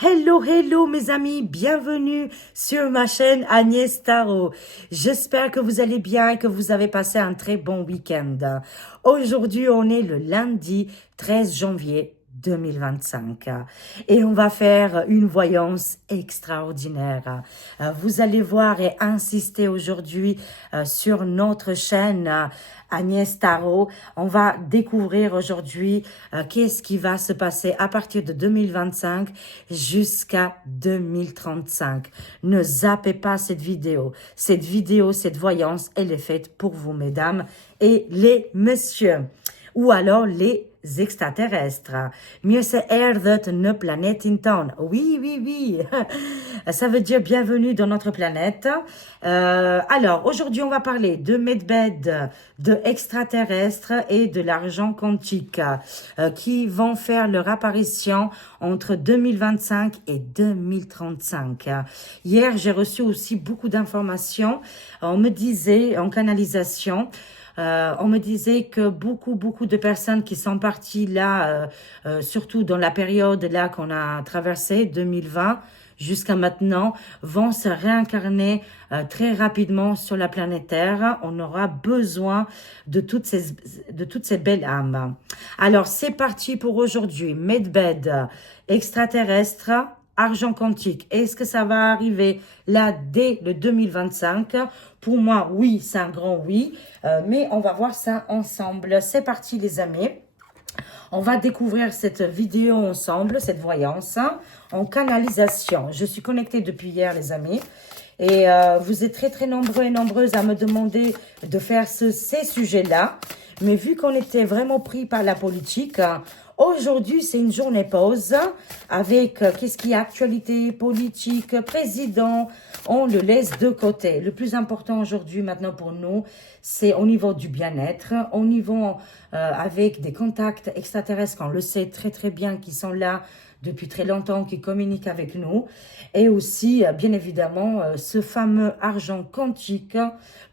Hello, hello mes amis, bienvenue sur ma chaîne Agnès Tarot. J'espère que vous allez bien et que vous avez passé un très bon week-end. Aujourd'hui, on est le lundi 13 janvier 2025 et on va faire une voyance extraordinaire. Vous allez voir et insister aujourd'hui sur notre chaîne Agnès Tarot. On va découvrir aujourd'hui qu'est-ce qui va se passer à partir de 2025 jusqu'à 2035. Ne zappez pas cette vidéo. Cette voyance, elle est faite pour vous, mesdames et les messieurs. Ou alors les extraterrestres. Mjøse det une planète interne. Oui, oui, oui. Ça veut dire bienvenue dans notre planète. Alors, aujourd'hui, on va parler de Medbed, de extraterrestres et de l'argent quantique qui vont faire leur apparition entre 2025 et 2035. Hier, j'ai reçu aussi beaucoup d'informations. On me disait, en canalisation, on me disait que beaucoup de personnes qui sont parties là, surtout dans la période là qu'on a traversée, 2020 jusqu'à maintenant, vont se réincarner très rapidement sur la planète Terre. On aura besoin de toutes ces belles âmes. Alors, c'est parti pour aujourd'hui. Medbed, extraterrestre, argent quantique, est-ce que ça va arriver là dès le 2025? Pour moi, oui, c'est un grand oui, mais on va voir ça ensemble. C'est parti les amis. On va découvrir cette vidéo ensemble, cette voyance en canalisation. Je suis connectée depuis hier les amis. Et vous êtes très nombreux et nombreuses à me demander de faire ces sujets-là. Mais vu qu'on était vraiment pris par la politique, aujourd'hui c'est une journée pause avec qu'est-ce qui est actualité politique, président, on le laisse de côté. Le plus important aujourd'hui maintenant pour nous, c'est au niveau du bien-être, au niveau avec des contacts extraterrestres, qu'on le sait très bien, qui sont là depuis très longtemps, qui communiquent avec nous. Et aussi, bien évidemment, ce fameux argent quantique,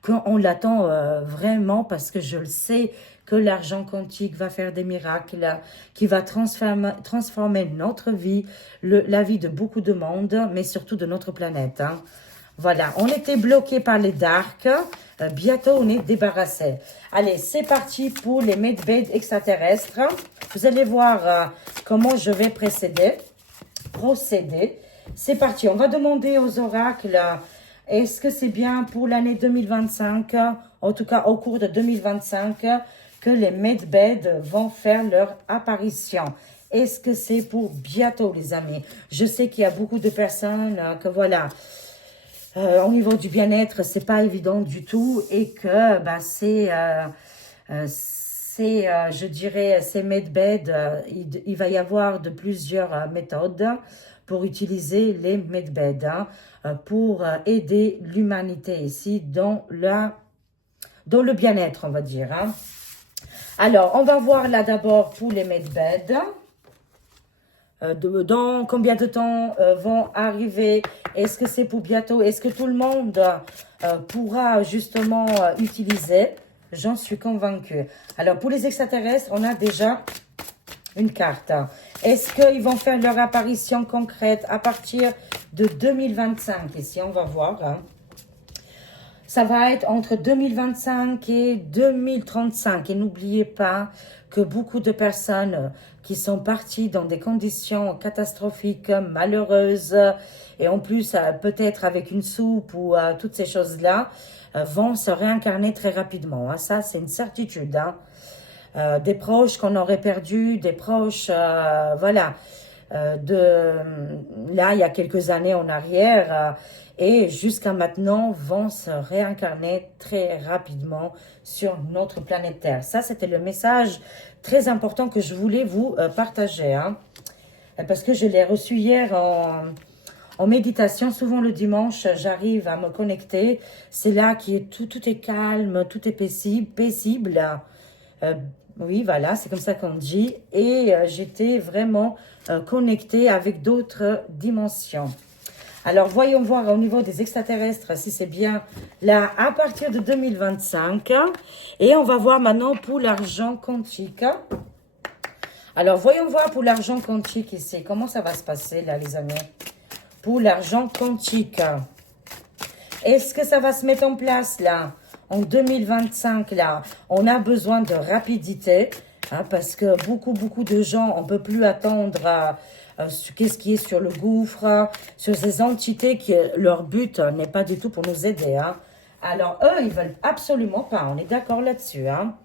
qu'on l'attend vraiment parce que je le sais que l'argent quantique va faire des miracles, qui va transformer notre vie, la vie de beaucoup de monde, mais surtout de notre planète. Voilà, on était bloqué par les darks. Bientôt, on est débarrassé. Allez, c'est parti pour les Medbed extraterrestres. Vous allez voir comment je vais procéder. C'est parti. On va demander aux oracles, est-ce que c'est bien pour l'année 2025, en tout cas au cours de 2025, que les Medbed vont faire leur apparition? Est-ce que c'est pour bientôt, les amis? Je sais qu'il y a beaucoup de personnes que voilà... au niveau du bien-être, c'est pas évident du tout et que bah, je dirais, ces Medbed, il va y avoir de plusieurs méthodes pour utiliser les Medbed pour aider l'humanité ici dans le bien-être, on va dire. Alors, on va voir là d'abord pour les Medbed. Dans combien de temps vont arriver? Est-ce que c'est pour bientôt? Est-ce que tout le monde pourra justement utiliser? J'en suis convaincue. Alors, pour les extraterrestres, on a déjà une carte. Est-ce qu'ils vont faire leur apparition concrète à partir de 2025? Ici, on va voir. Ça va être entre 2025 et 2035. Et n'oubliez pas que beaucoup de personnes qui sont parties dans des conditions catastrophiques, malheureuses, et en plus peut-être avec une soupe ou toutes ces choses-là, vont se réincarner très rapidement. Ça, c'est une certitude. Des proches qu'on aurait perdus, des proches, voilà, là, il y a quelques années en arrière, et jusqu'à maintenant vont se réincarner très rapidement sur notre planète Terre. Ça, c'était le message très important que je voulais vous partager. Parce que je l'ai reçu hier en méditation. Souvent le dimanche, j'arrive à me connecter. C'est là qui est tout est calme, tout est paisible. Oui, voilà, c'est comme ça qu'on dit. Et j'étais vraiment connectée avec d'autres dimensions. Alors, voyons voir au niveau des extraterrestres si c'est bien là à partir de 2025. Et on va voir maintenant pour l'argent quantique. Alors, voyons voir pour l'argent quantique ici. Comment ça va se passer, là, les amis? Pour l'argent quantique. Est-ce que ça va se mettre en place, là? En 2025, là, on a besoin de rapidité. Hein, parce que beaucoup de gens, on ne peut plus attendre qu'est-ce qui est sur le gouffre, sur ces entités qui, leur but n'est pas du tout pour nous aider. Hein. Alors, eux, ils veulent absolument pas. On est d'accord là-dessus. Hein.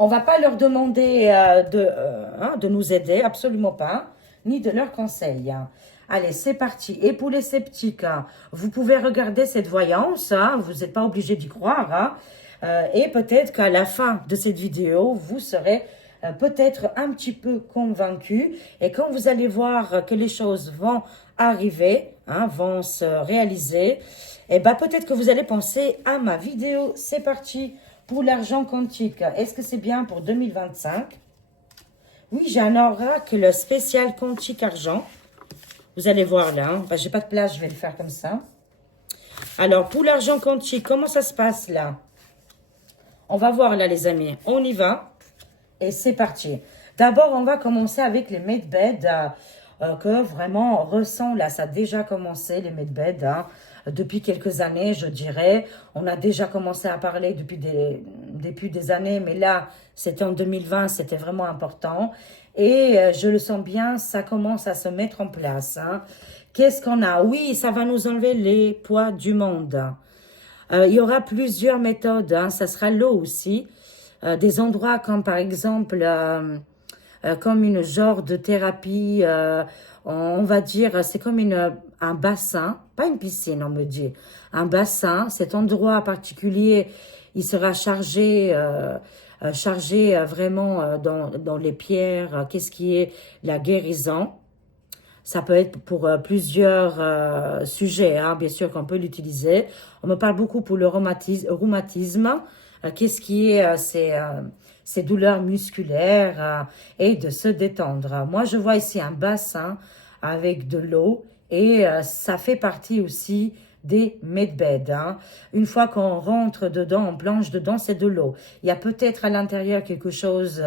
On va pas leur demander de nous aider, absolument pas, ni de leurs conseils. Hein. Allez, c'est parti. Et pour les sceptiques, hein, vous pouvez regarder cette voyance. Hein, vous n'êtes pas obligé d'y croire. Hein, et peut-être qu'à la fin de cette vidéo, vous serez peut-être un petit peu convaincu. Et quand vous allez voir que les choses vont arriver, hein, vont se réaliser, et ben peut-être que vous allez penser à ma vidéo. C'est parti pour l'argent quantique. Est-ce que c'est bien pour 2025? Oui, j'ai un oracle spécial quantique argent. Vous allez voir là. Hein. Ben, j'ai pas de place, je vais le faire comme ça. Alors, pour l'argent quantique, comment ça se passe là? On va voir là, les amis. On y va. Et c'est parti. D'abord, on va commencer avec les medbeds que vraiment on ressent là. Ça a déjà commencé, les medbeds. Hein, depuis quelques années, je dirais. On a déjà commencé à parler depuis des années. Mais là, c'était en 2020. C'était vraiment important. Et je le sens bien, ça commence à se mettre en place. Hein. Qu'est-ce qu'on a? Oui, ça va nous enlever les poids du monde. Il y aura plusieurs méthodes. Hein. Ça sera l'eau aussi. Des endroits comme par exemple comme une genre de thérapie, on va dire, c'est comme un bassin, pas une piscine on me dit, un bassin, cet endroit particulier, il sera chargé, vraiment dans les pierres, qu'est-ce qui est la guérison. Ça peut être pour plusieurs sujets, hein, bien sûr qu'on peut l'utiliser. On me parle beaucoup pour le rhumatisme. Qu'est-ce qui est ces douleurs musculaires et de se détendre. Moi, je vois ici un bassin avec de l'eau et ça fait partie aussi des medbeds. Hein. Une fois qu'on rentre dedans, on plonge dedans, c'est de l'eau. Il y a peut-être à l'intérieur quelque chose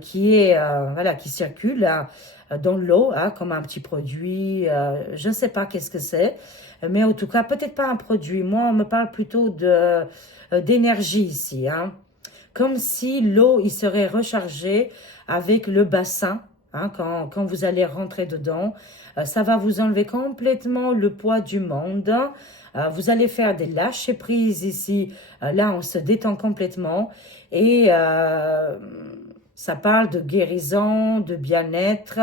qui est voilà, qui circule dans l'eau, hein, comme un petit produit. Je ne sais pas qu'est-ce que c'est, mais en tout cas, peut-être pas un produit. Moi, on me parle plutôt d'énergie ici. Hein. Comme si l'eau, il serait rechargé avec le bassin. Hein, quand vous allez rentrer dedans, ça va vous enlever complètement le poids du monde. Vous allez faire des lâcher prises ici. Là, on se détend complètement. Et ça parle de guérison, de bien-être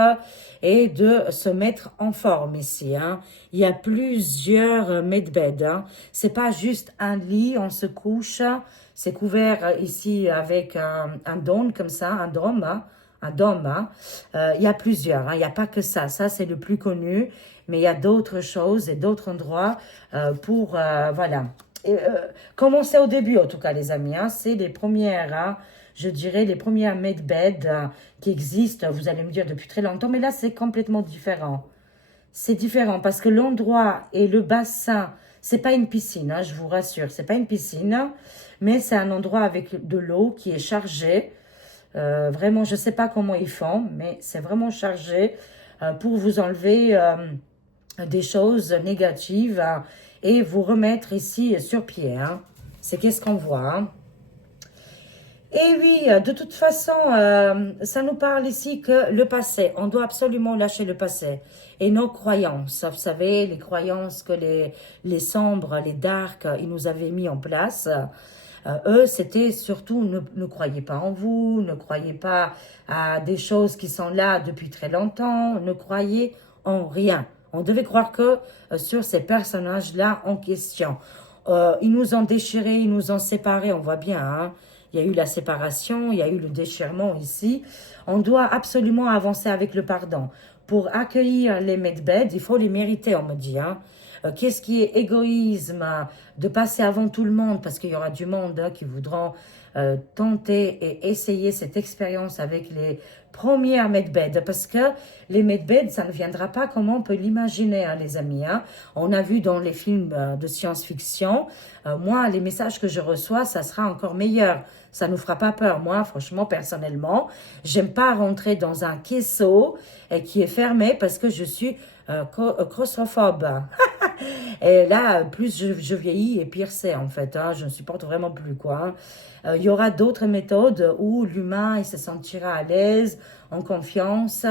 et de se mettre en forme ici. Hein. Il y a plusieurs medbeds. Hein. C'est pas juste un lit, on se couche. C'est couvert ici avec un dôme comme ça, un dôme. Hein. Un dôme, hein. Il y a plusieurs, hein. Il n'y a pas que ça. Ça, c'est le plus connu. Mais il y a d'autres choses et d'autres endroits pour, voilà. Commencez au début, en tout cas, les amis. Hein. C'est les premières, hein, je dirais, les premières medbeds qui existent. Vous allez me dire depuis très longtemps. Mais là, c'est complètement différent. C'est différent parce que l'endroit et le bassin, c'est pas une piscine, hein, je vous rassure. C'est pas une piscine, mais c'est un endroit avec de l'eau qui est chargée. Vraiment, je ne sais pas comment ils font, mais c'est vraiment chargé pour vous enlever des choses négatives et vous remettre ici sur pied. Hein. C'est qu'est-ce qu'on voit. Hein. Et oui, de toute façon, ça nous parle ici que le passé, on doit absolument lâcher le passé. Et nos croyances, vous savez, les croyances que les sombres, les darks, ils nous avaient mis en place. Eux, c'était surtout, ne croyez pas en vous, ne croyez pas à des choses qui sont là depuis très longtemps, ne croyez en rien. On devait croire que sur ces personnages-là en question. Ils nous ont déchirés, ils nous ont séparés, on voit bien. Hein. Il y a eu la séparation, il y a eu le déchirement ici. On doit absolument avancer avec le pardon. Pour accueillir les medbeds, il faut les mériter, on me dit. Hein. Qu'est-ce qui est égoïsme de passer avant tout le monde, parce qu'il y aura du monde hein, qui voudront tenter et essayer cette expérience avec les premières medbeds, parce que les medbeds, ça ne viendra pas comme on peut l'imaginer, hein, les amis. Hein. On a vu dans les films de science-fiction, moi, les messages que je reçois, ça sera encore meilleur. Ça nous fera pas peur. Moi, franchement, personnellement, j'aime pas rentrer dans un caisseau qui est fermé parce que je suis claustrophobe. Et là, plus je vieillis et pire c'est en fait. Hein, je ne supporte vraiment plus quoi. Il y aura d'autres méthodes où l'humain il se sentira à l'aise, en confiance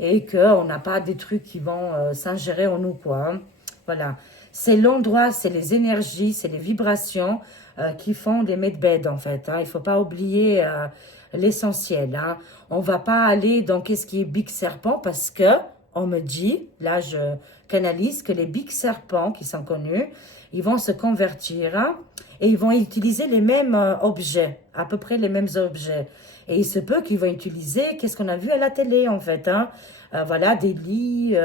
et qu'on n'a pas des trucs qui vont s'ingérer en nous quoi. Hein. Voilà. C'est l'endroit, c'est les énergies, c'est les vibrations qui font des medbeds en fait. Hein. Il ne faut pas oublier l'essentiel. Hein. On ne va pas aller dans qu'est-ce qui est Big Serpent parce que on me dit, là je canalise, que les Big Serpents qui sont connus, ils vont se convertir hein, et ils vont utiliser les mêmes objets, à peu près les mêmes objets. Et il se peut qu'ils vont utiliser, qu'est-ce qu'on a vu à la télé en fait, hein, voilà, des lits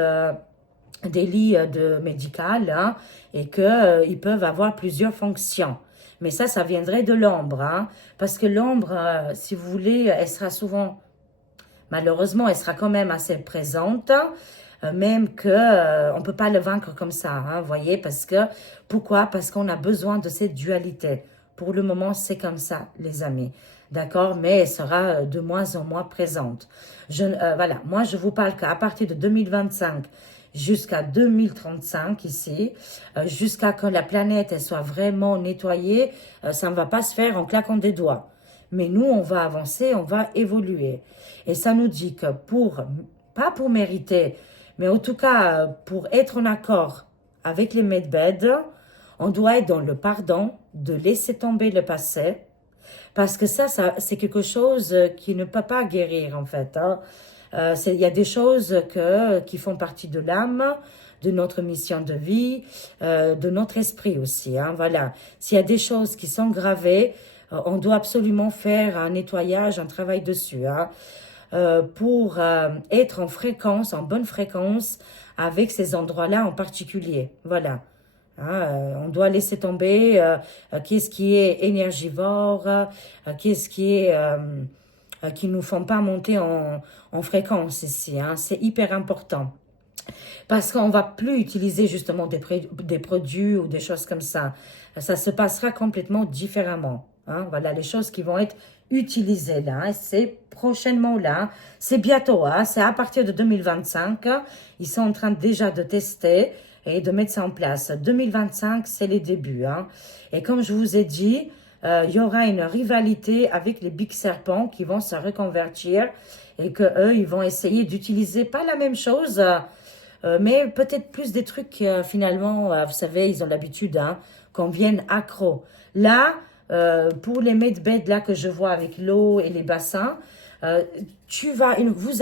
de médical hein, et que ils peuvent avoir plusieurs fonctions. Mais ça viendrait de l'ombre, hein, parce que l'ombre, si vous voulez, elle sera souvent, malheureusement, elle sera quand même assez présente, même que on peut pas le vaincre comme ça, hein, voyez, parce que, pourquoi? Parce qu'on a besoin de cette dualité. Pour le moment, c'est comme ça, les amis. D'accord, mais elle sera de moins en moins présente. Voilà, moi je vous parle qu'à partir de 2025 jusqu'à 2035 ici, jusqu'à que la planète elle soit vraiment nettoyée, ça ne va pas se faire en claquant des doigts. Mais nous, on va avancer, on va évoluer. Et ça nous dit que pas pour mériter, mais en tout cas pour être en accord avec les medbeds, on doit être dans le pardon, de laisser tomber le passé, parce que ça c'est quelque chose qui ne peut pas guérir en fait. Hein. Il y a des choses qui font partie de l'âme, de notre mission de vie, de notre esprit aussi. Hein, voilà. S'il y a des choses qui sont gravées, on doit absolument faire un nettoyage, un travail dessus. Hein, pour être en fréquence, en bonne fréquence avec ces endroits-là en particulier. Voilà. Hein, on doit laisser tomber qu'est-ce qui est énergivore, qu'est-ce qui est qui nous font pas monter en fréquence ici. Hein. C'est hyper important. Parce qu'on va plus utiliser justement des produits ou des choses comme ça. Ça se passera complètement différemment. Hein. Voilà les choses qui vont être utilisées là. Hein. C'est prochainement là. C'est bientôt. Hein. C'est à partir de 2025. Ils sont en train déjà de tester et de mettre ça en place. 2025, c'est les débuts. Hein. Et comme je vous ai dit, il y aura une rivalité avec les Big Serpents qui vont se reconvertir et que eux, ils vont essayer d'utiliser pas la même chose, mais peut-être plus des trucs finalement, vous savez, ils ont l'habitude hein, qu'on vienne accro. Là, pour les medbeds là que je vois avec l'eau et les bassins, vous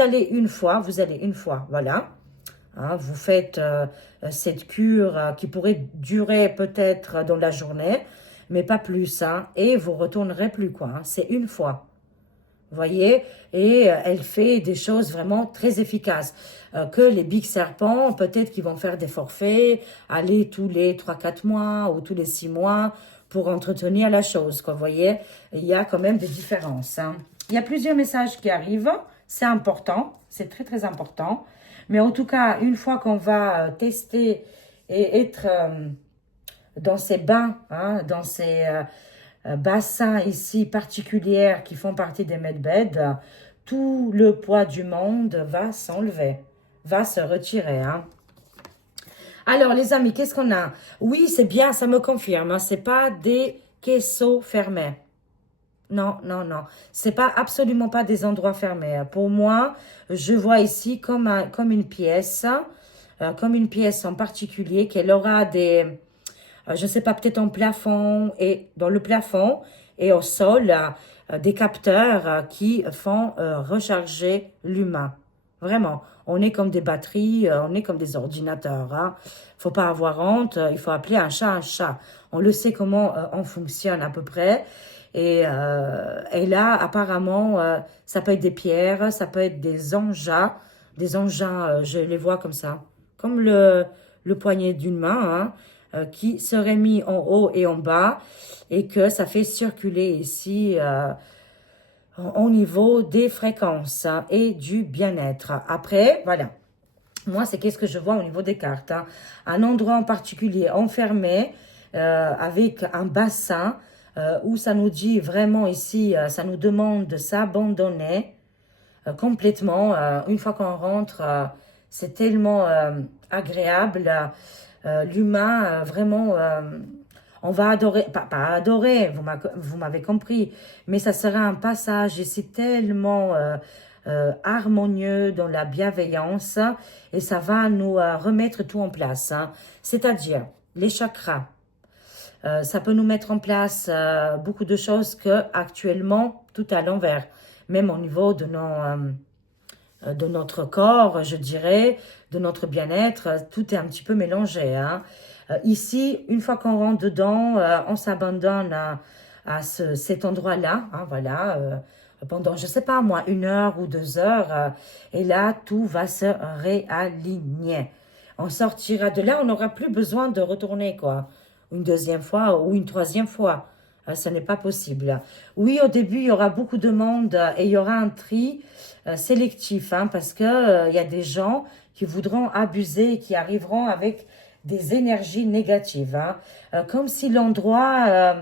allez une fois, voilà. Hein, vous faites cette cure qui pourrait durer peut-être dans la journée, mais pas plus, hein, et vous retournerez plus, quoi. Hein, c'est une fois, vous voyez, et elle fait des choses vraiment très efficaces. Que les Big Serpents, peut-être qu'ils vont faire des forfaits, aller tous les 3-4 mois ou tous les 6 mois pour entretenir la chose, quoi, vous voyez. Il y a quand même des différences. Hein. Il y a plusieurs messages qui arrivent, c'est important, c'est très très important. Mais en tout cas, une fois qu'on va tester et être dans ces bains, hein, dans ces bassins ici particuliers qui font partie des medbeds, tout le poids du monde va s'enlever, va se retirer. Hein. Alors, les amis, qu'est-ce qu'on a? Oui, c'est bien, ça me confirme. Hein, c'est pas des caisseaux fermés. Non, non, non. C'est pas absolument pas des endroits fermés. Pour moi, je vois ici comme une pièce, comme une pièce en particulier, qu'elle aura des, je ne sais pas, peut-être en plafond et dans le plafond et au sol, des capteurs qui font recharger l'humain. Vraiment, on est comme des batteries, on est comme des ordinateurs. Hein. Faut pas avoir honte, il faut appeler un chat un chat. On le sait comment on fonctionne à peu près. Et là, apparemment, ça peut être des pierres, ça peut être des engins. Des engins, je les vois comme ça, comme le poignet d'une main. Hein. qui serait mis en haut et en bas et que ça fait circuler ici au niveau des fréquences et du bien-être. Après, voilà. Moi, c'est qu'est-ce que je vois au niveau des cartes. Un endroit en particulier enfermé avec un bassin où ça nous dit vraiment ici, ça nous demande de s'abandonner complètement. Une fois qu'on rentre, c'est tellement agréable. L'humain, vraiment, on va adorer, pas adorer, vous m'avez compris, mais ça sera un passage ici tellement harmonieux dans la bienveillance et ça va nous remettre tout en place. C'est-à-dire les chakras. Ça peut nous mettre en place beaucoup de choses que actuellement tout à l'envers, même au niveau de notre corps, je dirais, de notre bien-être, tout est un petit peu mélangé. Ici, une fois qu'on rentre dedans, on s'abandonne à cet endroit-là, voilà, pendant, je sais pas moi, 1 heure ou 2 heures, et là, tout va se réaligner. On sortira de là, on n'aura plus besoin de retourner, quoi, une deuxième fois ou une troisième fois. Ce n'est pas possible. Oui, au début, il y aura beaucoup de monde et il y aura un tri sélectif, parce que il y a des gens qui voudront abuser et qui arriveront avec des énergies négatives, comme si l'endroit,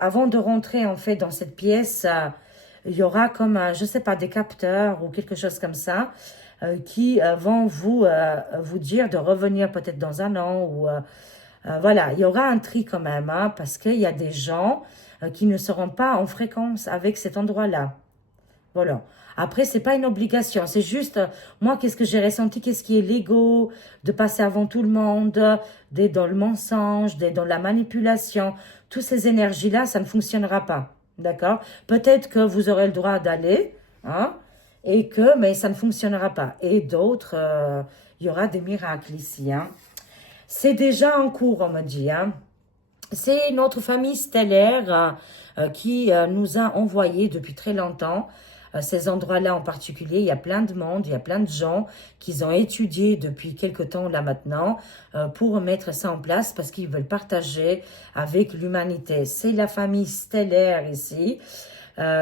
avant de rentrer en fait dans cette pièce, il y aura comme, je sais pas, des capteurs ou quelque chose comme ça qui vont vous dire de revenir peut-être dans un an ou voilà, il y aura un tri quand même, parce qu'il y a des gens qui ne seront pas en fréquence avec cet endroit-là. Voilà. Après, c'est pas une obligation, c'est juste, moi, qu'est-ce que j'ai ressenti, qu'est-ce qui est l'ego, de passer avant tout le monde, d'être dans le mensonge, d'être dans la manipulation. Toutes ces énergies-là, ça ne fonctionnera pas. D'accord? Peut-être que vous aurez le droit d'aller, mais ça ne fonctionnera pas. Et d'autres, il y aura des miracles ici, C'est déjà en cours, on me dit, C'est notre famille stellaire qui nous a envoyé depuis très longtemps ces endroits-là en particulier. Il y a plein de monde, il y a plein de gens qui ont étudié depuis quelque temps là maintenant pour mettre ça en place parce qu'ils veulent partager avec l'humanité. C'est la famille stellaire ici.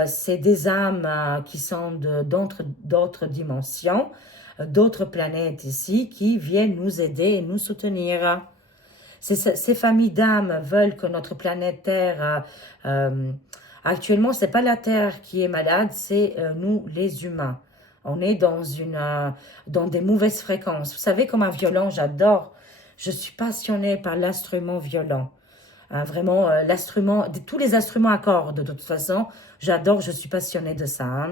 C'est des âmes qui sont d'autres dimensions, d'autres planètes ici qui viennent nous aider et nous soutenir. Ces familles d'âmes veulent que notre planète Terre, actuellement, c'est pas la Terre qui est malade, c'est nous, les humains. On est dans des mauvaises fréquences. Vous savez, comme un violon, j'adore. Je suis passionnée par l'instrument violon. Vraiment, tous les instruments à cordes, de toute façon, j'adore, je suis passionnée de ça.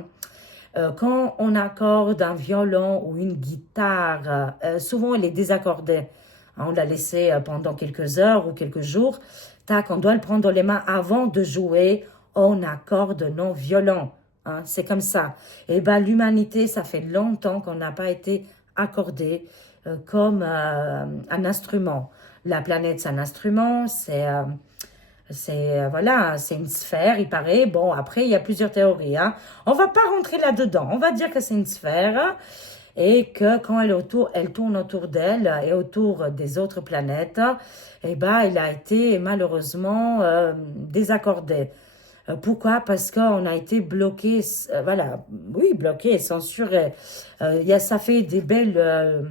Quand on accorde un violon ou une guitare, souvent elle est désaccordée. On l'a laissé pendant quelques heures ou quelques jours. Tac, on doit le prendre dans les mains avant de jouer. On accorde nos violons. C'est comme ça. Et ben l'humanité, ça fait longtemps qu'on n'a pas été accordé comme un instrument. La planète, c'est un instrument, voilà, c'est une sphère, il paraît. Bon, après, il y a plusieurs théories. On va pas rentrer là-dedans. On va dire que c'est une sphère et que quand elle tourne autour d'elle et autour des autres planètes, eh ben, il a été malheureusement désaccordé. Pourquoi? Parce qu'on a été bloqué, voilà, oui, bloqué, censuré. Ça fait des belles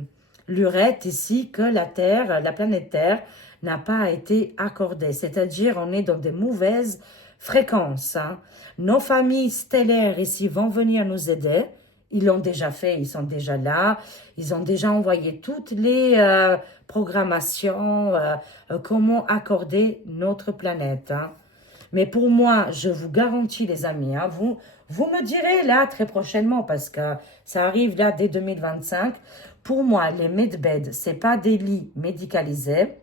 lurettes ici que la Terre, la planète Terre, n'a pas été accordée. C'est-à-dire, on est dans des mauvaises fréquences. Nos familles stellaires ici vont venir nous aider. Ils l'ont déjà fait, ils sont déjà là. Ils ont déjà envoyé toutes les programmations, comment accorder notre planète. Mais pour moi, je vous garantis, les amis, vous me direz là très prochainement, parce que ça arrive là dès 2025. Pour moi, les medbeds, c'est pas des lits médicalisés.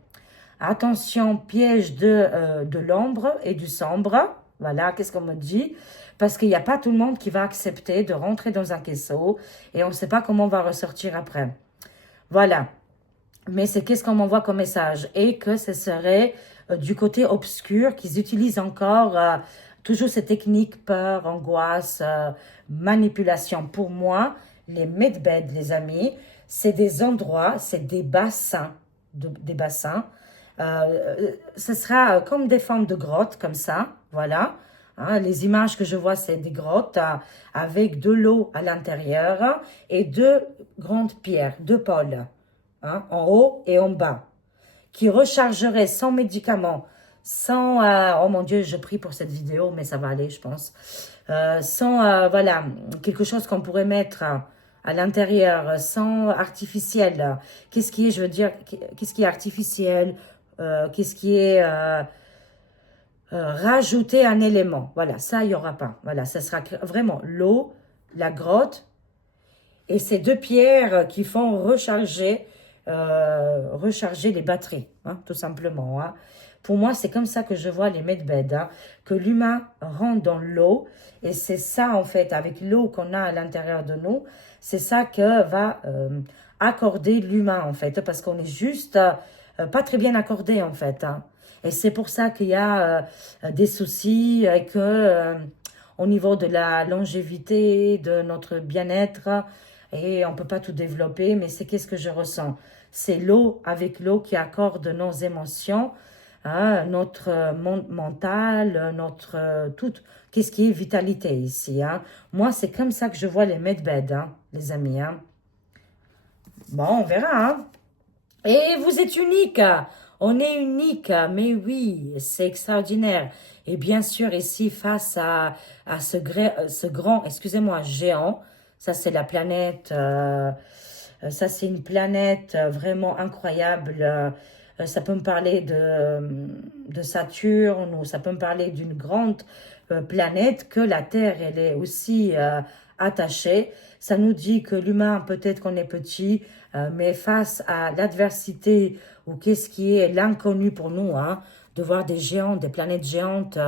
Attention, piège de l'ombre et du sombre. Voilà, qu'est-ce qu'on me dit? Parce qu'il n'y a pas tout le monde qui va accepter de rentrer dans un caisseau et on ne sait pas comment on va ressortir après. Voilà. Mais c'est qu'est-ce qu'on m'envoie comme message? Et que ce serait du côté obscur qu'ils utilisent encore toujours ces techniques peur, angoisse, manipulation. Pour moi, les medbeds, les amis, c'est des endroits, c'est des bassins, Ce sera comme des formes de grottes, comme ça, voilà. Hein, les images que je vois, c'est des grottes avec de l'eau à l'intérieur et deux grandes pierres, deux pôles, hein, en haut et en bas, qui rechargeraient sans médicaments, sans... oh mon Dieu, je prie pour cette vidéo, mais ça va aller, je pense. Sans, voilà, quelque chose qu'on pourrait mettre à l'intérieur, sans artificiel. Qu'est-ce qui est, je veux dire, qu'est-ce qui est artificiel? Qu'est-ce qui est... rajouter un élément. Voilà, ça, il n'y aura pas. Voilà, ça sera vraiment l'eau, la grotte et ces deux pierres qui font recharger les batteries, hein, tout simplement. Hein. Pour moi, c'est comme ça que je vois les medbeds, hein, que l'humain rentre dans l'eau et c'est ça, en fait, avec l'eau qu'on a à l'intérieur de nous, c'est ça que va accorder l'humain, en fait, parce qu'on est juste pas très bien accordé, en fait. Hein. Et c'est pour ça qu'il y a des soucis et que au niveau de la longévité, de notre bien-être, et on ne peut pas tout développer, mais c'est qu'est-ce que je ressens. C'est l'eau avec l'eau qui accorde nos émotions, hein, notre monde mental, notre tout, qu'est-ce qui est vitalité ici. Hein. Moi, c'est comme ça que je vois les medbeds, hein, les amis. Hein. Bon, on verra. Hein. Et vous êtes unique. On est unique, mais oui, c'est extraordinaire. Et bien sûr, ici, face à ce grand, excusez-moi, géant, ça c'est la planète, ça c'est une planète vraiment incroyable. Ça peut me parler de Saturne ou ça peut me parler d'une grande planète que la Terre, elle est aussi attachée. Ça nous dit que l'humain, peut-être qu'on est petit, mais face à l'adversité ou qu'est-ce qui est l'inconnu pour nous, hein, de voir des géants, des planètes géantes,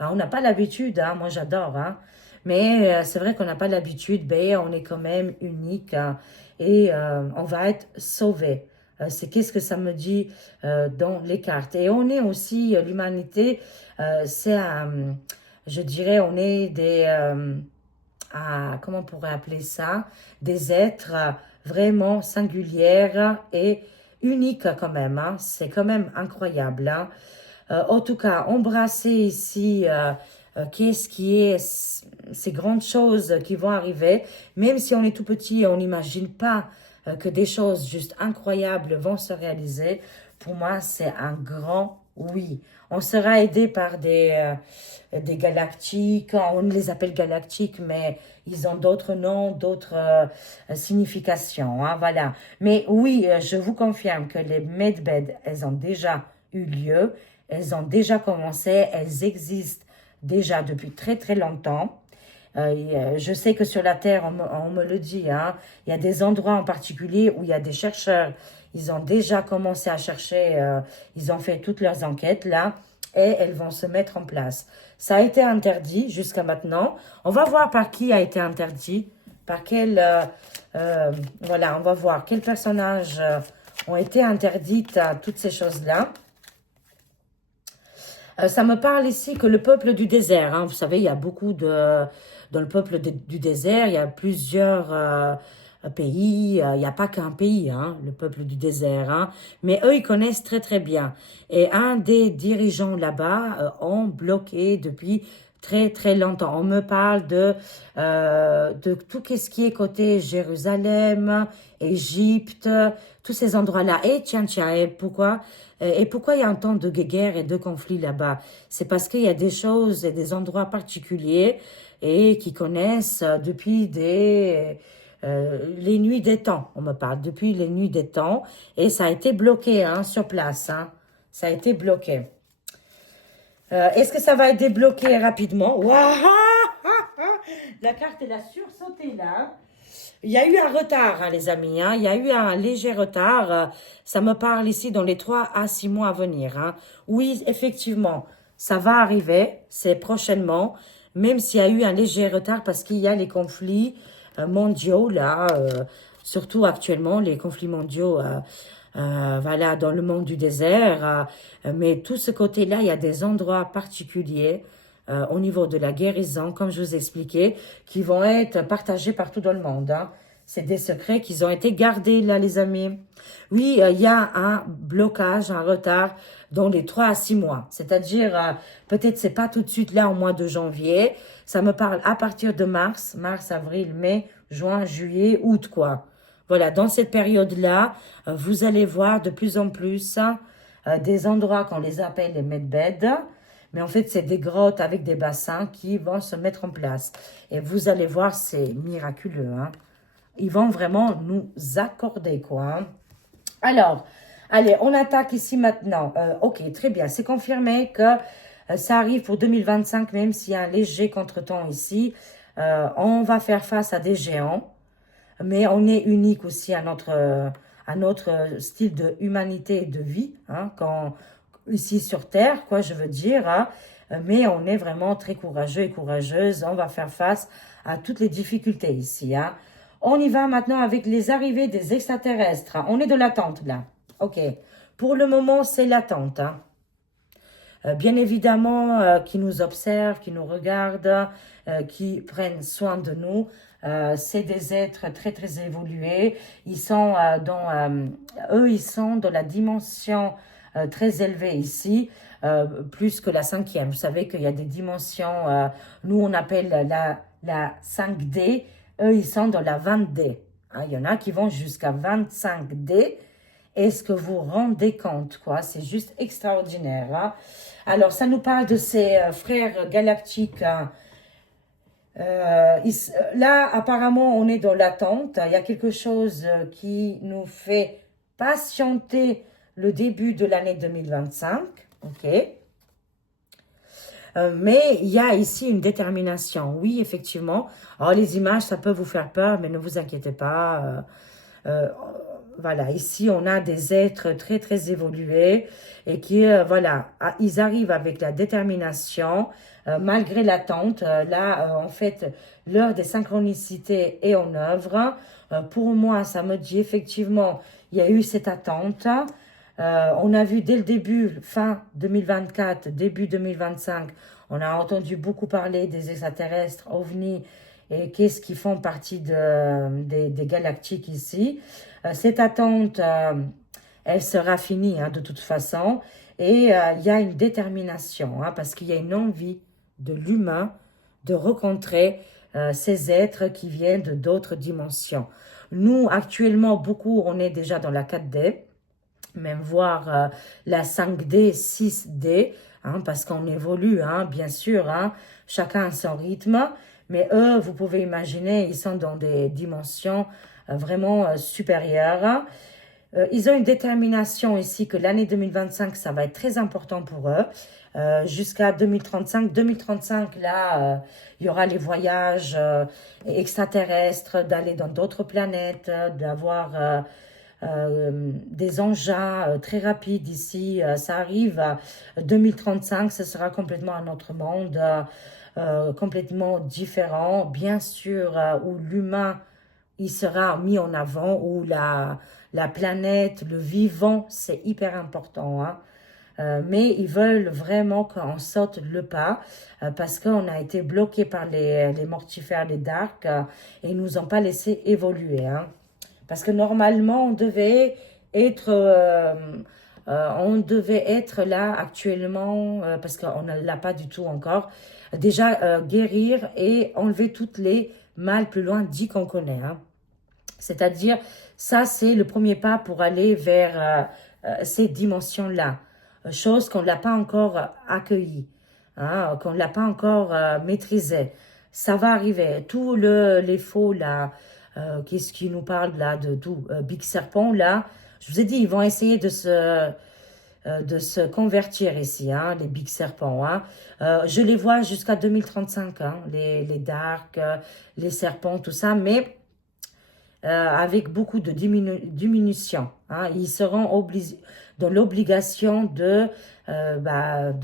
on n'a pas l'habitude, hein, moi j'adore, hein, mais c'est vrai qu'on n'a pas l'habitude, ben, on est quand même unique hein, et on va être sauvé. C'est qu'est-ce que ça me dit dans les cartes. Et on est aussi, l'humanité, c'est, je dirais, on est des, comment on pourrait appeler ça, des êtres vraiment singulières et uniques quand même. Hein. C'est quand même incroyable. Hein. En tout cas, embrasser ici, qu'est-ce qui est ces grandes choses qui vont arriver, même si on est tout petit et on n'imagine pas que des choses juste incroyables vont se réaliser. Pour moi, c'est un grand oui. On sera aidé par des galactiques, on les appelle galactiques, mais ils ont d'autres noms, d'autres significations. Hein, voilà. Mais oui, je vous confirme que les medbeds, elles ont déjà eu lieu, elles ont déjà commencé, elles existent déjà depuis très très longtemps. Je sais que sur la Terre, on me le dit, hein, il y a des endroits en particulier où il y a des chercheurs, ils ont déjà commencé à chercher, ils ont fait toutes leurs enquêtes là, et elles vont se mettre en place. Ça a été interdit jusqu'à maintenant. On va voir par qui a été interdit, par quel, voilà, on va voir quels personnages ont été interdits à toutes ces choses-là. Ça me parle ici que le peuple du désert, hein, vous savez, il y a beaucoup de... Dans le peuple du désert, il y a plusieurs pays. Il n'y a pas qu'un pays, hein, le peuple du désert. Hein, mais eux, ils connaissent très, très bien. Et un des dirigeants là-bas ont bloqué depuis très, très longtemps. On me parle de tout ce qui est côté Jérusalem, Égypte, tous ces endroits-là. Et tiens, et pourquoi il y a un temps de guerre et de conflits là-bas? C'est parce qu'il y a des choses et des endroits particuliers et qui connaissent depuis les nuits des temps, on me parle, depuis les nuits des temps, et ça a été bloqué hein, sur place, hein. Ça a été bloqué. Est-ce que ça va être débloqué rapidement? Waouh! La carte, elle a sursauté là. Il y a eu un retard, hein, les amis. Hein. Il y a eu un léger retard. Ça me parle ici dans les 3 à 6 mois à venir. Hein. Oui, effectivement, ça va arriver. C'est prochainement. Même s'il y a eu un léger retard parce qu'il y a les conflits mondiaux, là. Surtout actuellement, les conflits mondiaux, voilà, dans le monde du désert. Mais tout ce côté-là, il y a des endroits particuliers au niveau de la guérison, comme je vous expliquais, qui vont être partagés partout dans le monde. Hein. C'est des secrets qui ont été gardés, là, les amis. Oui, il y a un blocage, un retard dans les 3 à 6 mois. C'est-à-dire, peut-être c'est pas tout de suite là au mois de janvier. Ça me parle à partir de mars, avril, mai, juin, juillet, août, quoi. Voilà, dans cette période-là, vous allez voir de plus en plus des endroits qu'on les appelle les medbeds. Mais en fait, c'est des grottes avec des bassins qui vont se mettre en place. Et vous allez voir, c'est miraculeux, hein. Ils vont vraiment nous accorder, quoi, hein. Alors, allez, on attaque ici maintenant. Ok, très bien. C'est confirmé que ça arrive pour 2025, même s'il y a un léger contretemps ici. On va faire face à des géants, mais on est unique aussi à notre style de humanité et de vie, hein, ici sur Terre, quoi, je veux dire, hein. Mais on est vraiment très courageux et courageuse. On va faire face à toutes les difficultés ici, hein. On y va maintenant avec les arrivées des extraterrestres. On est de l'attente là. Ok. Pour le moment, c'est l'attente, hein. Bien évidemment, qui nous observent, qui nous regardent, qui prennent soin de nous. C'est des êtres très, très évolués. Ils sont eux, ils sont dans la dimension très élevée ici, plus que la cinquième. Vous savez qu'il y a des dimensions, nous on appelle la 5D. Eux, ils sont dans la 20D. Hein, il y en a qui vont jusqu'à 25D. Est-ce que vous vous rendez compte, quoi? C'est juste extraordinaire, hein? Alors, ça nous parle de ces frères galactiques, hein. Là, apparemment, on est dans l'attente. Il y a quelque chose qui nous fait patienter le début de l'année 2025. OK? Mais il y a ici une détermination. Oui, effectivement. Alors, les images, ça peut vous faire peur, mais ne vous inquiétez pas. Voilà, ici, on a des êtres très, très évolués et qui, voilà, ils arrivent avec la détermination, malgré l'attente. Là, en fait, l'heure des synchronicités est en œuvre. Pour moi, ça me dit effectivement, il y a eu cette attente. On a vu dès le début, fin 2024, début 2025, on a entendu beaucoup parler des extraterrestres, ovnis, et qu'est-ce qui font partie des galactiques ici. Cette attente, elle sera finie, hein, de toute façon. Et il y a une détermination, hein, parce qu'il y a une envie de l'humain de rencontrer ces êtres qui viennent de d'autres dimensions. Nous, actuellement, beaucoup, on est déjà dans la 4D, même voir la 5D, 6D, hein, parce qu'on évolue, hein, bien sûr, hein, chacun a son rythme, mais eux, vous pouvez imaginer, ils sont dans des dimensions vraiment supérieures. Ils ont une détermination ici que l'année 2025, ça va être très important pour eux. Jusqu'à 2035. 2035, là, il y aura les voyages extraterrestres, d'aller dans d'autres planètes, d'avoir des engins très rapides ici. Ça arrive à 2035, ce sera complètement un autre monde, complètement différent. Bien sûr, où l'humain il sera mis en avant, où la planète, le vivant, c'est hyper important, hein. Mais ils veulent vraiment qu'on saute le pas parce qu'on a été bloqué par les mortifères, les darks, et ils nous ont pas laissé évoluer, hein. Parce que normalement, on devait être là actuellement, parce qu'on ne l'a pas du tout encore, déjà guérir et enlever toutes les mal plus loin dit qu'on connaît, hein. C'est-à-dire, ça, c'est le premier pas pour aller vers ces dimensions-là. Chose qu'on ne l'a pas encore accueillie, hein, qu'on ne l'a pas encore maîtrisée. Ça va arriver. Tous les faux, là, qu'est-ce qui nous parle, là, de tout, Big Serpent, là, je vous ai dit, ils vont essayer de se convertir ici, hein, les Big Serpents, hein. Je les vois jusqu'à 2035, hein, les darks, les serpents, tout ça, mais avec beaucoup de diminution, hein. Ils seront dans l'obligation de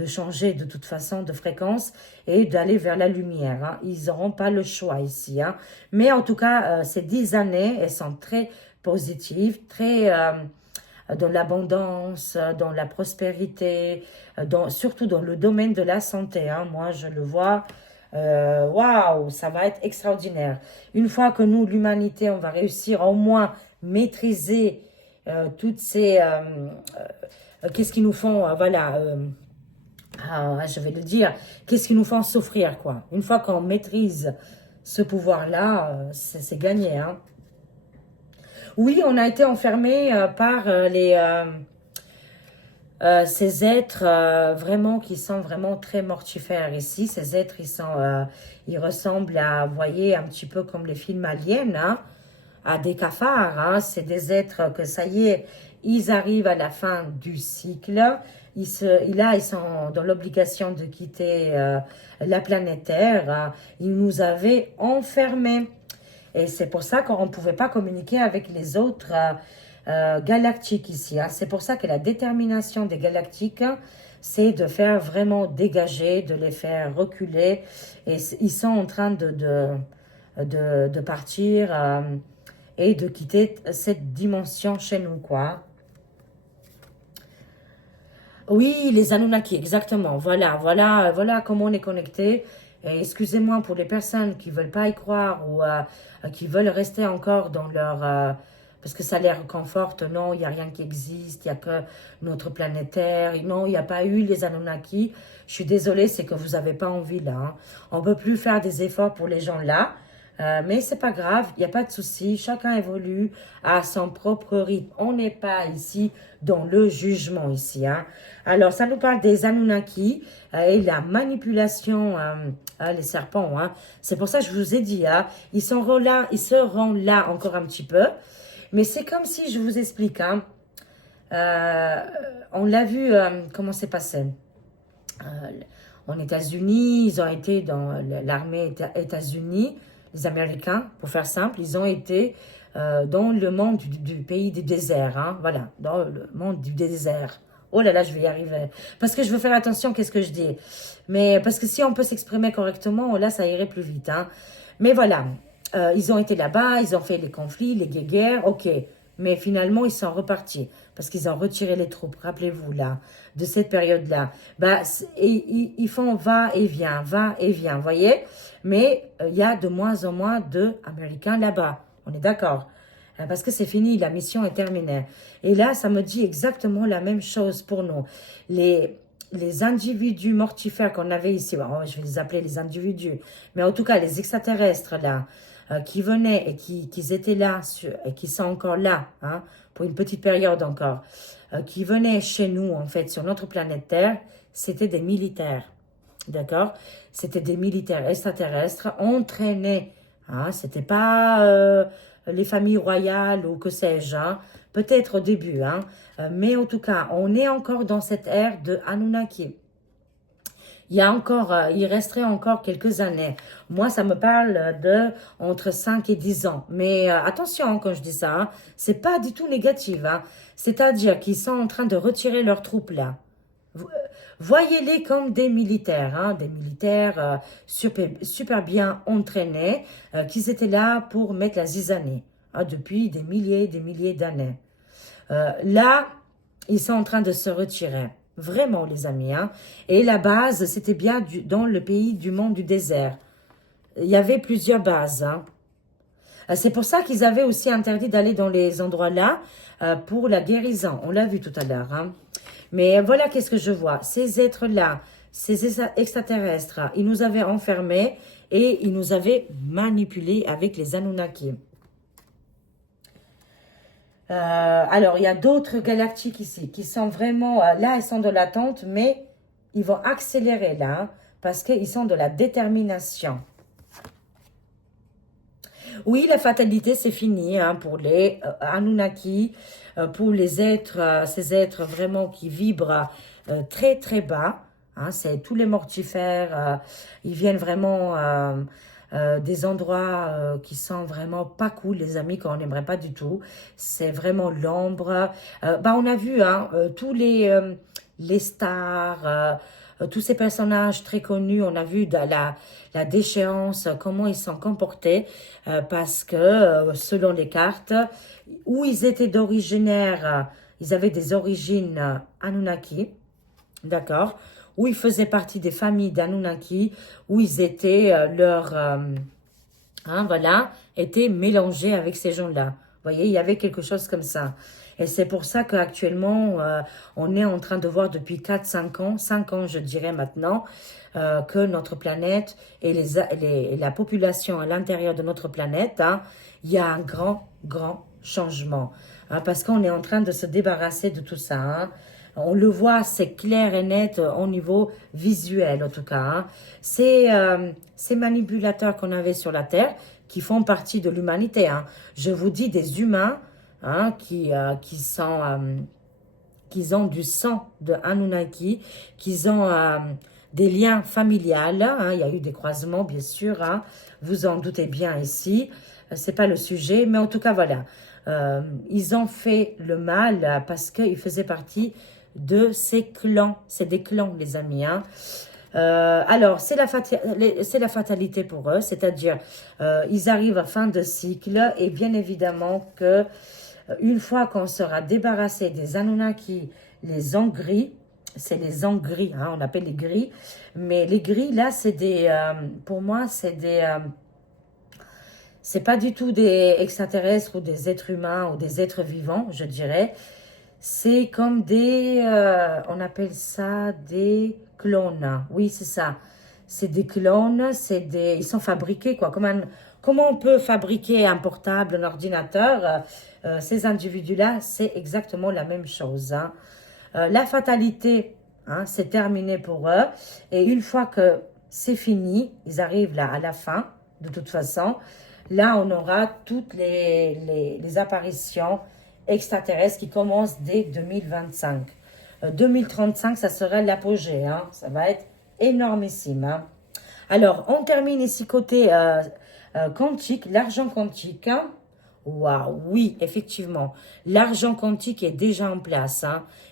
changer de toute façon de fréquence et d'aller vers la lumière, hein. Ils n'auront pas le choix ici, hein. Mais en tout cas, ces 10 années, elles sont très positives, très dans l'abondance, dans la prospérité, surtout dans le domaine de la santé, hein. Moi, je le vois. Waouh, ça va être extraordinaire. Une fois que nous, l'humanité, on va réussir au moins maîtriser toutes ces... qu'est-ce qui nous font, voilà, je vais le dire, qu'est-ce qui nous font souffrir, quoi. Une fois qu'on maîtrise ce pouvoir-là, c'est gagné, hein. Oui, on a été enfermé par ces êtres vraiment qui sont vraiment très mortifères ici. Ces êtres, ils ressemblent à, vous voyez, un petit peu comme les films aliens, hein, à des cafards, hein. C'est des êtres que ça y est, ils arrivent à la fin du cycle. Là, ils sont dans l'obligation de quitter la planète Terre, hein. Ils nous avaient enfermés. Et c'est pour ça qu'on ne pouvait pas communiquer avec les autres galactiques ici, hein. C'est pour ça que la détermination des galactiques, c'est de faire vraiment dégager, de les faire reculer. Et ils sont en train de partir et de quitter cette dimension chez nous, quoi. Oui, les Anunnaki, exactement. Voilà comment on est connecté. Et excusez-moi pour les personnes qui veulent pas y croire ou qui veulent rester encore dans leur... parce que ça les réconforte. Non, il n'y a rien qui existe, il n'y a que notre planète Terre. Non, il n'y a pas eu les Anunnaki. Je suis désolée, c'est que vous n'avez pas envie là, hein. On ne peut plus faire des efforts pour les gens là. Mais c'est pas grave, il n'y a pas de souci. Chacun évolue à son propre rythme. On n'est pas ici dans le jugement ici, hein. Alors, ça nous parle des Anunnaki et la manipulation, les serpents, hein. C'est pour ça que je vous ai dit, hein, ils seront là encore un petit peu. Mais c'est comme si, je vous explique, hein, on l'a vu, comment c'est passé. En États-Unis, ils ont été dans l'armée États-Unis, les Américains, pour faire simple, ils ont été dans le monde du pays du désert, hein, voilà, dans le monde du désert. Oh là là, je vais y arriver. Parce que je veux faire attention, qu'est-ce que je dis. Mais parce que si on peut s'exprimer correctement, là, ça irait plus vite, hein. Mais voilà, ils ont été là-bas, ils ont fait les conflits, les guerres, ok. Mais finalement, ils sont repartis parce qu'ils ont retiré les troupes, rappelez-vous, là, de cette période-là. Bah, ils font va et vient, vous voyez. Mais il y a de moins en moins d'Américains là-bas, on est d'accord. Parce que c'est fini, la mission est terminée. Et là, ça me dit exactement la même chose pour nous. Les individus mortifères qu'on avait ici, bon, je vais les appeler les individus, mais en tout cas, les extraterrestres, là, qui venaient et qui étaient là, et qui sont encore là, hein, pour une petite période encore, qui venaient chez nous, en fait, sur notre planète Terre, c'était des militaires, d'accord? C'était des militaires extraterrestres entraînés, hein, c'était pas les familles royales ou que sais-je, hein, peut-être au début, hein, mais en tout cas, on est encore dans cette ère de Anunnaki. Il resterait encore quelques années. Moi, ça me parle de entre 5 et 10 ans. Mais attention quand je dis ça, hein, c'est pas du tout négatif, hein. C'est-à-dire qu'ils sont en train de retirer leurs troupes là. Voyez-les comme des militaires super bien entraînés, qui étaient là pour mettre la zizanie, hein, depuis des milliers d'années. Là, ils sont en train de se retirer. Vraiment, les amis, hein. Et la base, c'était bien dans le pays du monde du désert. Il y avait plusieurs bases, hein. C'est pour ça qu'ils avaient aussi interdit d'aller dans les endroits là pour la guérison. On l'a vu tout à l'heure, hein. Mais voilà qu'est-ce que je vois. Ces êtres-là, ces extraterrestres, ils nous avaient enfermés et ils nous avaient manipulés avec les Anunnaki. Alors, il y a d'autres galactiques ici qui sont vraiment... là, ils sont de l'attente, mais ils vont accélérer là, hein, parce qu'ils sont de la détermination. Oui, la fatalité, c'est fini, hein, pour les Anunnaki, pour les êtres, ces êtres vraiment qui vibrent très, très bas. Hein, c'est tous les mortifères, ils viennent vraiment des endroits qui sont vraiment pas cool, les amis, qu'on n'aimerait pas du tout. C'est vraiment l'ombre. Bah, on a vu, hein, tous les stars, tous ces personnages très connus, on a vu la déchéance, comment ils sont comportés, parce que selon les cartes, où ils étaient d'originaire, ils avaient des origines Anunnaki, d'accord, où ils faisaient partie des familles d'Anunnaki, où ils étaient, voilà, étaient mélangés avec ces gens-là. Vous voyez, il y avait quelque chose comme ça. Et c'est pour ça qu'actuellement, on est en train de voir depuis 5 ans je dirais maintenant, que notre planète et la population à l'intérieur de notre planète, il y a un grand changement. Parce qu'on est en train de se débarrasser de tout ça. On le voit, c'est clair et net au niveau visuel en tout cas. Ces manipulateurs qu'on avait sur la Terre, qui font partie de l'humanité. Je vous dis des humains qui ont du sang de Anunnaki, qui ont des liens familiales. Il y a eu des croisements, bien sûr. Vous en doutez bien ici. C'est pas le sujet, mais en tout cas, voilà. Ils ont fait le mal parce qu'ils faisaient partie de ces clans. C'est des clans, les amis. Alors, c'est la fatalité pour eux, c'est-à-dire, ils arrivent à fin de cycle et bien évidemment que une fois qu'on sera débarrassé des Anunnaki, les Angris, c'est les Angris, on appelle les gris, mais les gris, là, c'est pour moi, c'est pas du tout des extraterrestres ou des êtres humains ou des êtres vivants, je dirais. C'est comme on appelle ça des clones. Oui, c'est ça. C'est des clones, ils sont fabriqués, quoi. Comment on peut fabriquer un portable, un ordinateur? Ces individus-là, c'est exactement la même chose. La fatalité, c'est terminé pour eux. Et une fois que c'est fini, ils arrivent là à la fin, de toute façon. Là, on aura toutes les apparitions extraterrestres qui commencent dès 2025. 2035, ça sera l'apogée. Ça va être énormissime. Alors, on termine ici côté quantique, l'argent quantique. Waouh, oui, effectivement. L'argent quantique est déjà en place.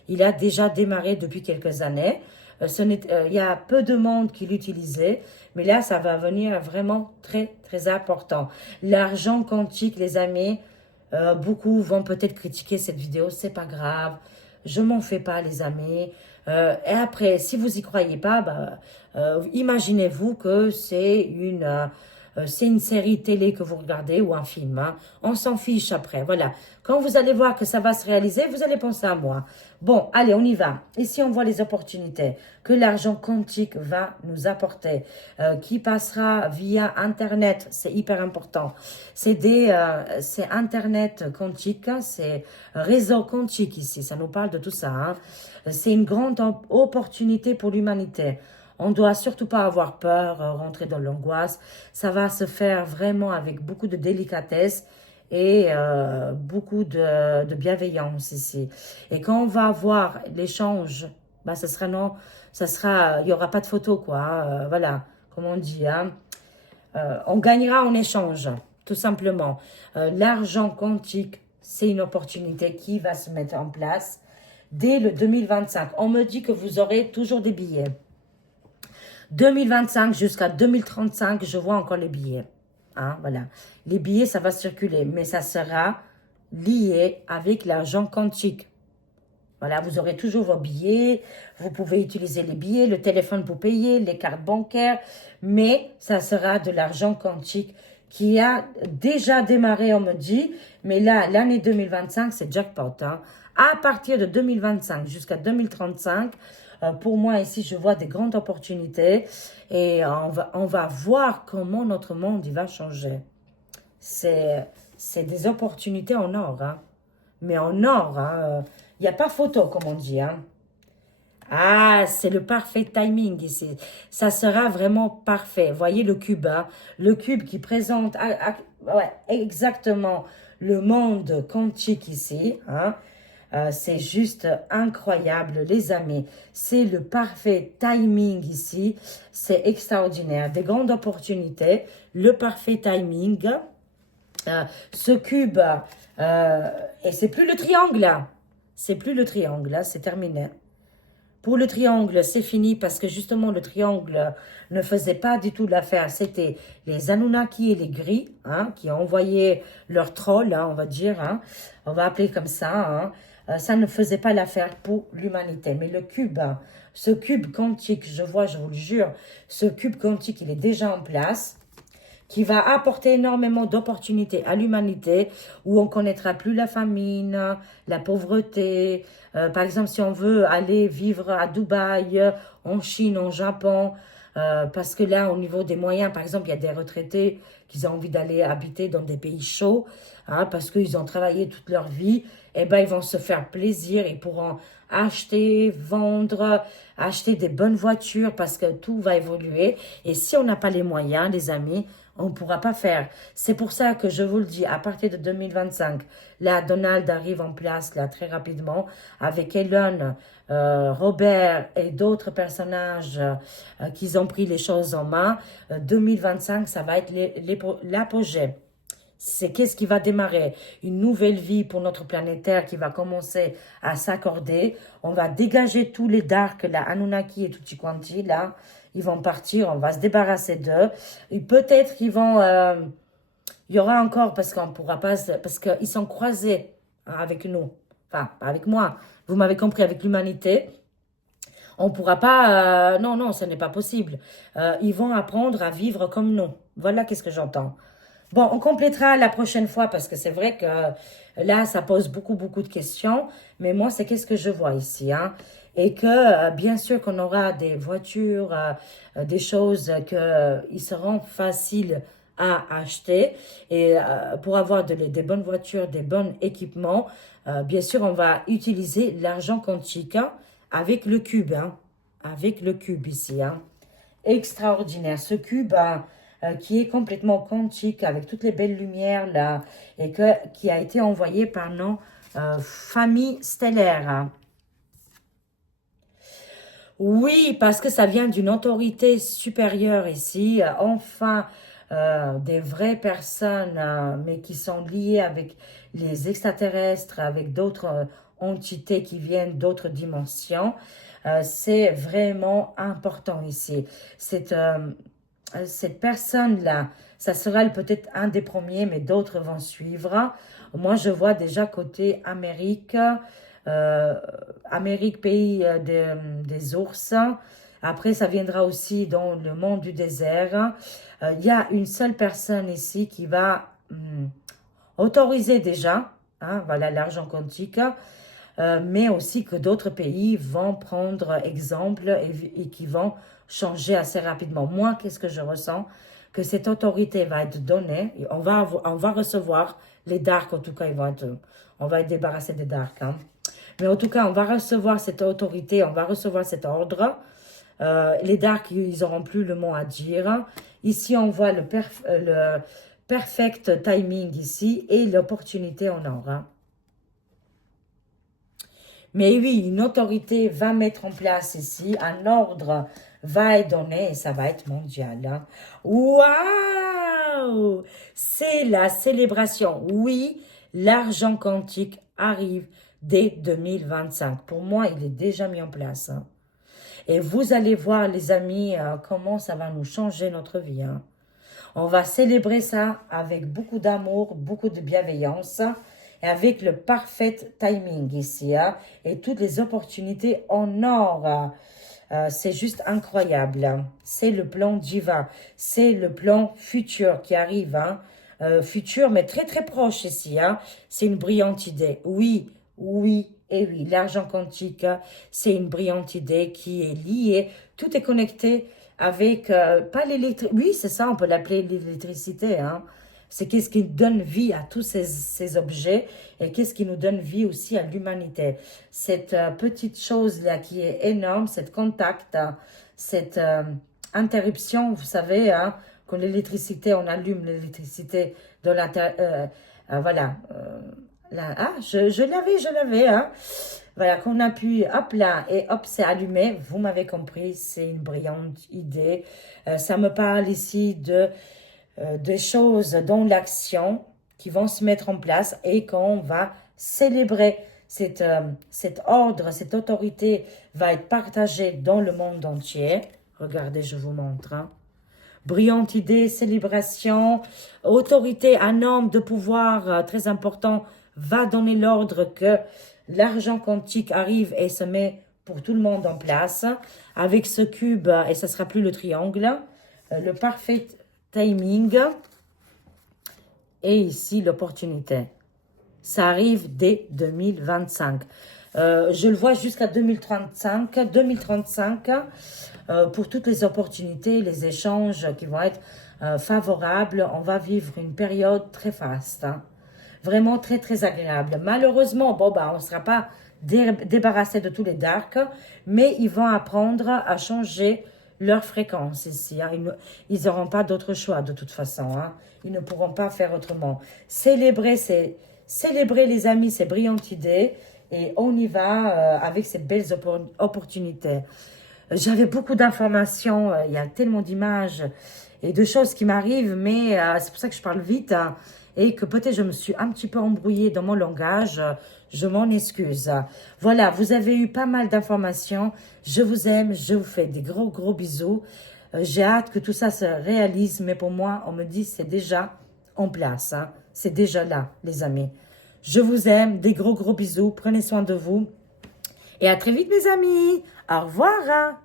Il a déjà démarré depuis quelques années. Il y a peu de monde qui l'utilisait, mais là, ça va venir vraiment très, très important. L'argent quantique, les amis, beaucoup vont peut-être critiquer cette vidéo, c'est pas grave. Je m'en fais pas, les amis. Et après, si vous y croyez pas, imaginez-vous que c'est une série télé que vous regardez ou un film. On s'en fiche après, voilà. Quand vous allez voir que ça va se réaliser, vous allez penser à moi. Bon, allez, on y va. Ici, on voit les opportunités que l'argent quantique va nous apporter, qui passera via Internet. C'est hyper important. C'est Internet quantique, c'est réseau quantique ici. Ça nous parle de tout ça. C'est une grande opportunité pour l'humanité. On ne doit surtout pas avoir peur, rentrer dans l'angoisse. Ça va se faire vraiment avec beaucoup de délicatesse et beaucoup de bienveillance ici. Et quand on va avoir l'échange, il y aura pas de photo, quoi. Voilà, comme on dit. On gagnera en échange, tout simplement. L'argent quantique, c'est une opportunité qui va se mettre en place dès le 2025. On me dit que vous aurez toujours des billets. 2025 jusqu'à 2035, je vois encore les billets. Voilà. Les billets, ça va circuler, mais ça sera lié avec l'argent quantique. Voilà, vous aurez toujours vos billets, vous pouvez utiliser les billets, le téléphone pour payer, les cartes bancaires, mais ça sera de l'argent quantique qui a déjà démarré, on me dit, mais là, l'année 2025, c'est jackpot. À partir de 2025 jusqu'à 2035, pour moi, ici, je vois des grandes opportunités et on va voir comment notre monde il va changer. C'est des opportunités en or, mais en or, il n'y a pas photo, comme on dit. C'est le parfait timing ici. Ça sera vraiment parfait. Voyez le cube, le cube qui présente exactement le monde quantique ici. C'est juste incroyable, les amis. C'est le parfait timing ici. C'est extraordinaire. Des grandes opportunités. Le parfait timing. Ce cube, et c'est plus le triangle là. C'est plus le triangle là, c'est terminé. Pour le triangle, c'est fini parce que justement le triangle ne faisait pas du tout l'affaire. C'était les Anunnaki et les gris qui ont envoyé leur troll, on va dire. On va appeler comme ça. ça ne faisait pas l'affaire pour l'humanité. Mais le cube, hein, ce cube quantique, je vois, je vous le jure, ce cube quantique, il est déjà en place, qui va apporter énormément d'opportunités à l'humanité, où on connaîtra plus la famine, la pauvreté. Par exemple, si on veut aller vivre à Dubaï, en Chine, en Japon, parce que là, au niveau des moyens, par exemple, il y a des retraités qui ont envie d'aller habiter dans des pays chauds, hein, parce qu'ils ont travaillé toute leur vie, eh ben, ils vont se faire plaisir, ils pourront acheter, vendre, acheter des bonnes voitures, parce que tout va évoluer. Et si on n'a pas les moyens, les amis, on ne pourra pas faire. C'est pour ça que je vous le dis, à partir de 2025, là, Donald arrive en place, là, très rapidement, avec Elon, Robert et d'autres personnages qui ont pris les choses en main. 2025, ça va être l'apogée. C'est qu'est-ce qui va démarrer? Une nouvelle vie pour notre planète Terre qui va commencer à s'accorder. On va dégager tous les darks, la Anunnaki et Tutti Quanti, là. Ils vont partir, on va se débarrasser d'eux. Et peut-être qu'ils vont... il y aura encore, parce qu'on pourra pas... Parce qu'ils sont croisés avec nous. Enfin, pas avec moi. Vous m'avez compris, avec l'humanité. On ne pourra pas... non, non, ce n'est pas possible. Ils vont apprendre à vivre comme nous. Voilà qu'est-ce que j'entends. Bon, on complétera la prochaine fois parce que c'est vrai que là, ça pose beaucoup, beaucoup de questions. Mais moi, c'est qu'est-ce que je vois ici, hein. Et que, bien sûr, qu'on aura des voitures, des choses qui seront faciles à acheter. Et pour avoir des bonnes voitures, des bons équipements, bien sûr, on va utiliser l'argent quantique, hein, avec le cube, hein, avec le cube ici, hein. Extraordinaire. Ce cube, qui est complètement quantique, avec toutes les belles lumières là, et qui a été envoyé par nos familles stellaires, hein. Oui, parce que ça vient d'une autorité supérieure ici. Enfin, des vraies personnes, mais qui sont liées avec les extraterrestres, avec d'autres entités qui viennent d'autres dimensions. C'est vraiment important ici. Cette personne-là, ça sera peut-être un des premiers, mais d'autres vont suivre. Moi, je vois déjà côté Amérique, Amérique, pays des ours. Après, ça viendra aussi dans le monde du désert. Il y a une seule personne ici qui va autoriser déjà, hein, voilà, l'argent quantique, mais aussi que d'autres pays vont prendre exemple et qui vont changer assez rapidement. Moi, qu'est-ce que je ressens? Que cette autorité va être donnée. Et on va recevoir les darks, en tout cas, on va être débarrassé des darks, hein. Mais en tout cas, on va recevoir cette autorité, on va recevoir cet ordre. Les darks, ils n'auront plus le mot à dire. Ici, on voit le perfect timing ici et l'opportunité en aura. Mais oui, une autorité va mettre en place ici, un ordre va être donné et ça va être mondial, hein. Waouh! C'est la célébration. Oui, l'argent quantique arrive dès 2025. Pour moi, il est déjà mis en place, hein. Et vous allez voir, les amis, comment ça va nous changer notre vie, hein. On va célébrer ça avec beaucoup d'amour, beaucoup de bienveillance, et avec le parfait timing ici, hein, et toutes les opportunités en or. C'est juste incroyable, hein. C'est le plan divin, c'est le plan futur qui arrive, hein. Futur, mais très très proche ici, hein. C'est une brillante idée. Oui, oui et oui, l'argent quantique, c'est une brillante idée qui est liée, tout est connecté avec, pas l'électricité, oui c'est ça, on peut l'appeler l'électricité, hein. C'est qu'est-ce qui donne vie à tous ces objets et qu'est-ce qui nous donne vie aussi à l'humanité. Cette petite chose-là qui est énorme, cette contact, cette interruption, vous savez, hein, quand l'électricité, on allume l'électricité de l'intérieur, voilà. Là, je l'avais, hein. Voilà, qu'on appuie, hop là, et hop, c'est allumé. Vous m'avez compris, c'est une brillante idée. Ça me parle ici des choses dans l'action qui vont se mettre en place et qu'on va célébrer. Cet ordre, cette autorité va être partagée dans le monde entier. Regardez, je vous montre, hein. Brillante idée, célébration, autorité, un homme de pouvoir très important va donner l'ordre que L'argent quantique arrive et se met pour tout le monde en place. Avec ce cube, et ça ne sera plus le triangle, le parfait timing. Et ici, l'opportunité. Ça arrive dès 2025. Je le vois jusqu'à 2035 pour toutes les opportunités, les échanges qui vont être favorables. On va vivre une période très faste, hein. Vraiment très, très agréable. Malheureusement, bon, bah, on ne sera pas débarrassé de tous les darks, mais ils vont apprendre à changer leur fréquence ici, hein. Ils n'auront pas d'autre choix de toute façon, hein. Ils ne pourront pas faire autrement. Célébrer les amis, ces brillantes idées, et on y va avec ces belles opportunités. J'avais beaucoup d'informations, il y a tellement d'images et de choses qui m'arrivent, mais c'est pour ça que je parle vite, hein, et que peut-être je me suis un petit peu embrouillée dans mon langage. Je m'en excuse. Voilà, vous avez eu pas mal d'informations. Je vous aime, je vous fais des gros, gros bisous. J'ai hâte que tout ça se réalise, mais pour moi, on me dit c'est déjà en place, hein. C'est déjà là, les amis. Je vous aime, des gros, gros bisous. Prenez soin de vous. Et à très vite, mes amis. Au revoir.